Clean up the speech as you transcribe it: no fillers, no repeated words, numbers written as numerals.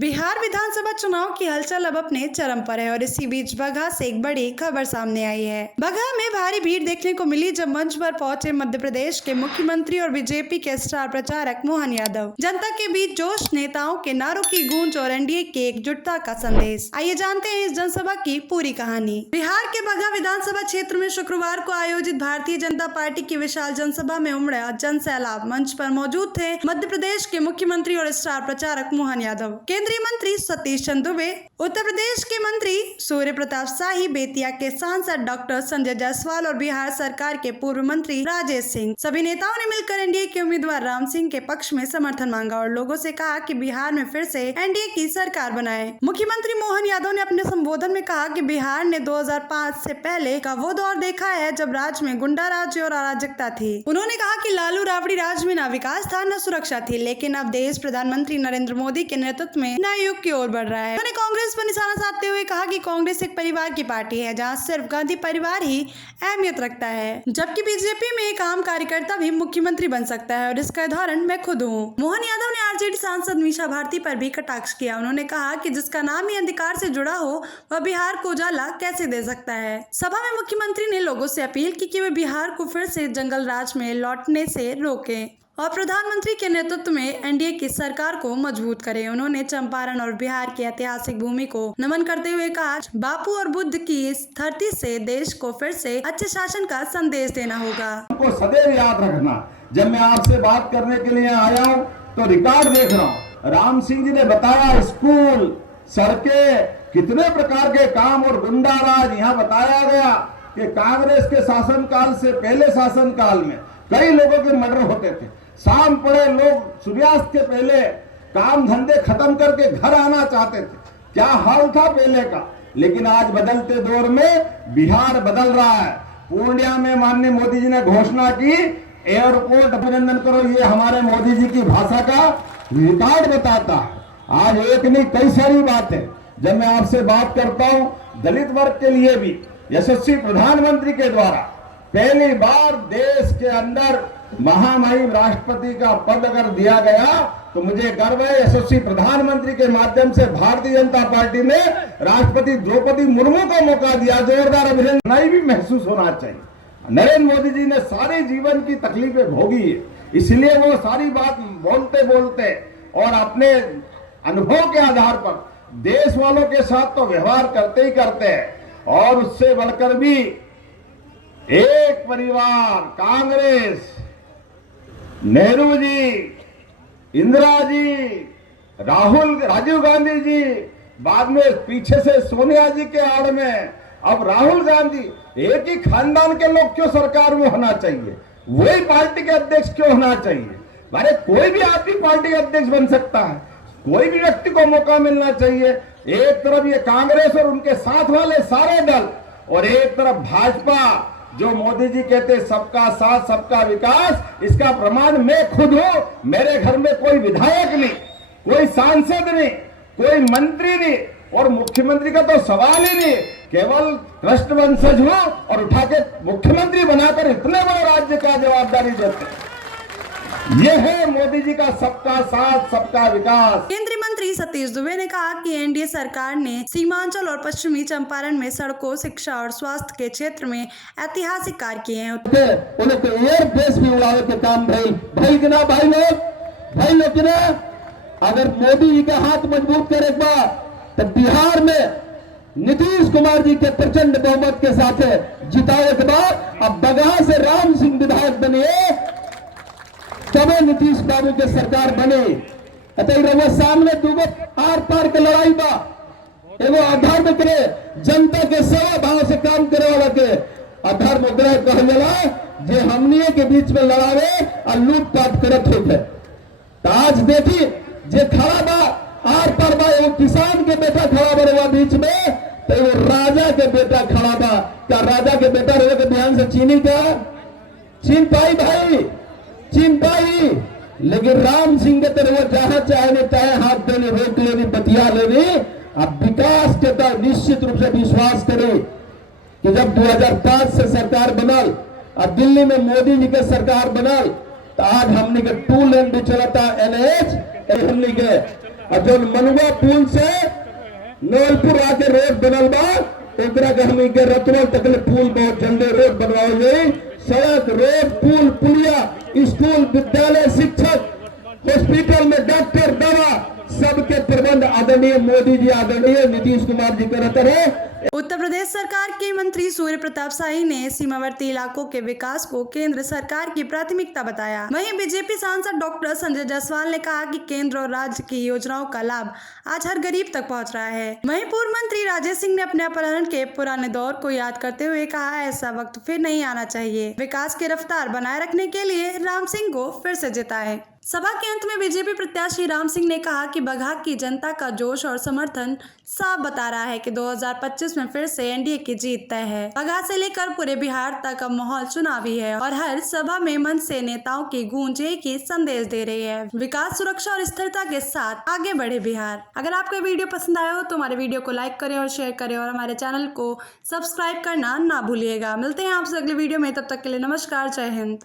बिहार विधानसभा चुनाव की हलचल अब अपने चरम पर है और इसी बीच बगहा से एक बड़ी खबर सामने आई है। बगहा में भारी भीड़ देखने को मिली जब मंच पर पहुंचे मध्य प्रदेश के मुख्यमंत्री और बीजेपी के स्टार प्रचारक मोहन यादव। जनता के बीच जोश, नेताओं के नारों की गूंज और एनडीए की एकजुटता का संदेश। आइए जानते हैं इस जनसभा की पूरी कहानी। बिहार के बगहा विधानसभा क्षेत्र में शुक्रवार को आयोजित भारतीय जनता पार्टी की विशाल जनसभा में उमड़ा जन सैलाब। मंच पर मौजूद थे मध्य प्रदेश के मुख्यमंत्री और स्टार प्रचारक मोहन यादव, केंद्रीय मंत्री सतीश चंद्र दुबे, उत्तर प्रदेश के मंत्री सूर्य प्रताप शाही, बेतिया के सांसद डॉक्टर संजय जायसवाल और बिहार सरकार के पूर्व मंत्री राजेश सिंह। सभी नेताओं ने मिलकर एनडीए के उम्मीदवार राम सिंह के पक्ष में समर्थन मांगा और लोगों से कहा कि बिहार में फिर से एनडीए की सरकार बनाए। मुख्यमंत्री मोहन यादव ने अपने संबोधन में कहा कि बिहार ने 2005 से पहले का वो दौर देखा है जब राज्य में गुंडा राज और अराजकता थी। उन्होंने कहा कि लालू राबड़ी राज में न विकास था न सुरक्षा थी, लेकिन अब देश प्रधानमंत्री नरेंद्र मोदी के नेतृत्व में नए युग की ओर बढ़ रहा है। उन्होंने कांग्रेस पर निशाना साधते हुए कहा कि कांग्रेस एक परिवार की पार्टी है जहां सिर्फ गांधी परिवार ही अहमियत रखता है, जबकि बीजेपी में एक आम कार्यकर्ता भी मुख्यमंत्री बन सकता है और इसका उदाहरण मैं खुद हूँ। मोहन यादव ने आरजेडी सांसद मीसा भारती पर भी कटाक्ष किया। उन्होंने कहा कि जिसका नाम ही अंधकार से जुड़ा हो वह बिहार को उजाला कैसे दे सकता है। सभा में मुख्यमंत्री ने लोगों से अपील की कि वे बिहार को फिर से जंगल राज में लौटने से रोकें और प्रधानमंत्री के नेतृत्व में एनडीए की सरकार को मजबूत करें। उन्होंने चंपारण और बिहार की ऐतिहासिक भूमि को नमन करते हुए कहा, बापू और बुद्ध की इस धरती से देश को फिर से अच्छे शासन का संदेश देना होगा। को सदैव याद रखना। जब मैं आपसे बात करने के लिए आया हूँ तो रिकॉर्ड देख रहा हूँ। राम सिंह जी ने बताया स्कूल, सड़कें, कितने प्रकार के काम और गुंडा राज यहाँ बताया गया कि कांग्रेस के शासनकाल से पहले शासनकाल में कई लोगों के मर्डर होते थे। शाम पड़े लोग सूर्यास्त के पहले काम धंधे खत्म करके घर आना चाहते थे। क्या हाल था पहले का। लेकिन आज बदलते दौर में बिहार बदल रहा है। पूर्णिया में माननीय मोदी जी ने घोषणा की, एयरपोर्ट अभिनंदन करो। ये हमारे मोदी जी की भाषा का रिकॉर्ड बताता है। आज एक नहीं कई सारी बात है। जब मैं आपसे बात करता हूं दलित वर्ग के लिए भी यशस्वी प्रधानमंत्री के द्वारा पहली बार देश के अंदर महामहिम राष्ट्रपति का पद अगर दिया गया तो मुझे गर्व है। यशस्वी प्रधानमंत्री के माध्यम से भारतीय जनता पार्टी ने राष्ट्रपति द्रौपदी मुर्मू को मौका दिया। जोरदार अभिनंदन भी महसूस होना चाहिए। नरेंद्र मोदी जी ने सारे जीवन की तकलीफें भोगी है, इसलिए वो सारी बात बोलते बोलते और अपने अनुभव के आधार पर देश वालों के साथ तो व्यवहार करते ही करते हैं। और उससे बढ़कर भी एक परिवार, कांग्रेस, नेहरू जी, इंदिरा जी, राजीव गांधी जी, बाद में पीछे से सोनिया जी के आड़ में अब राहुल गांधी, एक ही खानदान के लोग क्यों सरकार में होना चाहिए? वही पार्टी के अध्यक्ष क्यों होना चाहिए? अरे कोई भी आदमी पार्टी का अध्यक्ष बन सकता है, कोई भी व्यक्ति को मौका मिलना चाहिए। एक तरफ ये कांग्रेस और उनके साथ वाले सारे दल और एक तरफ भाजपा, जो मोदी जी कहते सबका साथ सबका विकास, इसका प्रमाण मैं खुद हूं। मेरे घर में कोई विधायक नहीं, कोई सांसद नहीं, कोई मंत्री नहीं और मुख्यमंत्री का तो सवाल ही नहीं। केवल कृष्ण वंशज हूं और उठा के मुख्यमंत्री बनाकर इतने बड़े राज्य का जवाबदारी देते। ये है मोदी जी का सबका साथ सबका विकास। केंद्रीय मंत्री सतीश दुबे ने कहा कि एनडीए सरकार ने सीमांचल और पश्चिमी चंपारण में सड़कों, शिक्षा और स्वास्थ्य के क्षेत्र में ऐतिहासिक कार्य किए हैं। उन्हें तो एयरबेस भी उड़ावे के काम भाई गिना भाई लोग गिना। अगर मोदी जी का हाथ मजबूत करे तो बिहार में नीतीश कुमार जी के प्रचंड बहुमत के साथ जिताने के बाद अब बगहा से राम सिंह विधायक बने तब नीतीश बाबू के सरकार बने। अतः सामने दूगो आर पार के लड़ाई बा। एगो अधर्म करे जनता के सेवा भाव से काम करे वाला के अधर्म ग्रह कह जाला, जे हमनिए के बीच में लड़ावे और लूटपाट करत होते। तो आज देखी जे खड़ा बा आर पार बा, एगो किसान के बेटा खड़ा बा बीच में, तो एगो राजा के बेटा खड़ा बा। क्या राजा के बेटा रहे के ध्यान से चीनी का चीन पाई भाई, चीन पाई। लेकिन राम सिंह के तरह जहां चाहे चाहे हाथ देने, रोक लेनी, बतिया लेनी। अब विकास के तो निश्चित रूप से विश्वास करें कि जब 2005 से सरकार बनल और दिल्ली में मोदी जी के सरकार बनल तो आज हमने के 2 लेन भी चलता NH, हमने के और जो मनुआ पुल से नवलपुर आके रोड बनल बा ओकरा के हम के रतवा तकले पुल बहुत जल्दी रोड बनवाओ जाई। सड़क, रोड, पुल, पुलिया, स्कूल, विद्यालय, शिक्षक, हॉस्पिटल में डॉक्टर, दवा, सबके प्रबंध आदरणीय मोदी जी, आदरणीय नीतीश कुमार जी करते रहे। उत्तर प्रदेश सरकार के मंत्री सूर्य प्रताप शाही ने सीमावर्ती इलाकों के विकास को केंद्र सरकार की प्राथमिकता बताया। वहीं बीजेपी सांसद डॉक्टर संजय जायसवाल ने कहा कि केंद्र और राज्य की योजनाओं का लाभ आज हर गरीब तक पहुंच रहा है। वहीं पूर्व मंत्री राजेश सिंह ने अपने अपहरण के पुराने दौर को याद करते हुए कहा, ऐसा वक्त फिर नहीं आना चाहिए। विकास की रफ्तार बनाए रखने के लिए राम सिंह को फिर से जिताए। सभा के अंत में बीजेपी प्रत्याशी राम सिंह ने कहा कि बगहा की जनता का जोश और समर्थन साफ बता रहा है कि 2025 में फिर से एनडीए की जीत तय है। बगहा से लेकर पूरे बिहार तक अब माहौल चुनावी है और हर सभा में मंच से नेताओं की गूंज एक ही संदेश दे रही है, विकास, सुरक्षा और स्थिरता के साथ आगे बढ़े बिहार। अगर आपको वीडियो पसंद आया हो तो हमारे वीडियो को लाइक करें और शेयर करें और हमारे चैनल को सब्सक्राइब करना ना भूलिएगा। मिलते हैं आपसे अगले वीडियो में, तब तक के लिए नमस्कार, जय हिंद।